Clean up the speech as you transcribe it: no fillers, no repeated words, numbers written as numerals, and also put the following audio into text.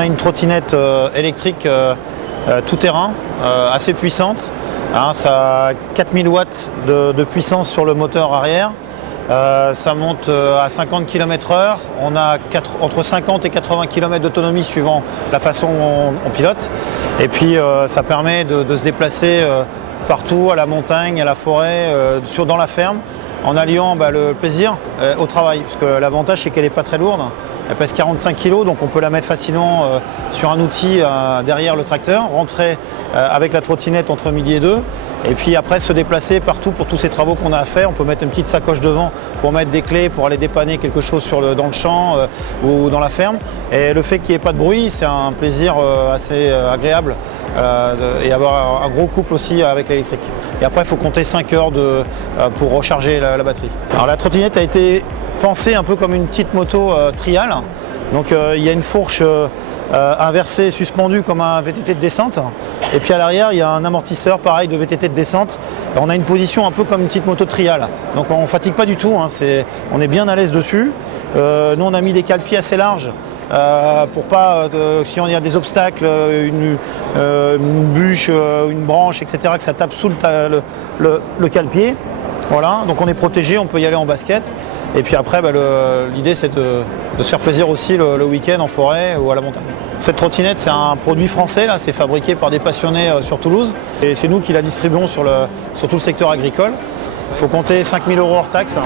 a une trottinette électrique tout terrain, assez puissante. Hein, ça a 4000 watts de puissance sur le moteur arrière. Ça monte à 50 km/h. On a entre 50 et 80 km d'autonomie suivant la façon dont on pilote. Et puis ça permet de se déplacer partout, à la montagne, à la forêt, dans la ferme, en alliant le plaisir au travail. Parce que l'avantage, c'est qu'elle n'est pas très lourde. Elle pèse 45 kg, donc on peut la mettre facilement sur un outil derrière le tracteur, rentrer avec la trottinette entre midi et 2, et puis après se déplacer partout pour tous ces travaux qu'on a à faire. On peut mettre une petite sacoche devant pour mettre des clés, pour aller dépanner quelque chose dans le champ ou dans la ferme. Et le fait qu'il n'y ait pas de bruit, c'est un plaisir assez agréable et avoir un gros couple aussi avec l'électrique. Et après, il faut compter 5 heures pour recharger la batterie. Alors la trottinette a été pensée un peu comme une petite moto trial. Donc il y a une fourche inversée suspendue comme un VTT de descente. Et puis à l'arrière, il y a un amortisseur pareil de VTT de descente. Et on a une position un peu comme une petite moto trial. Donc on ne fatigue pas du tout, hein, on est bien à l'aise dessus. Nous on a mis des cale-pieds assez larges pour pas, si on y a des obstacles, une bûche, une branche, etc., que ça tape sous le cale-pied. Voilà, donc on est protégé, on peut y aller en basket. Et puis après, l'idée c'est de se faire plaisir aussi le week-end en forêt ou à la montagne. Cette trottinette, c'est un produit français, là, c'est fabriqué par des passionnés sur Toulouse. Et c'est nous qui la distribuons sur tout le secteur agricole. Il faut compter 5 000 € hors taxe.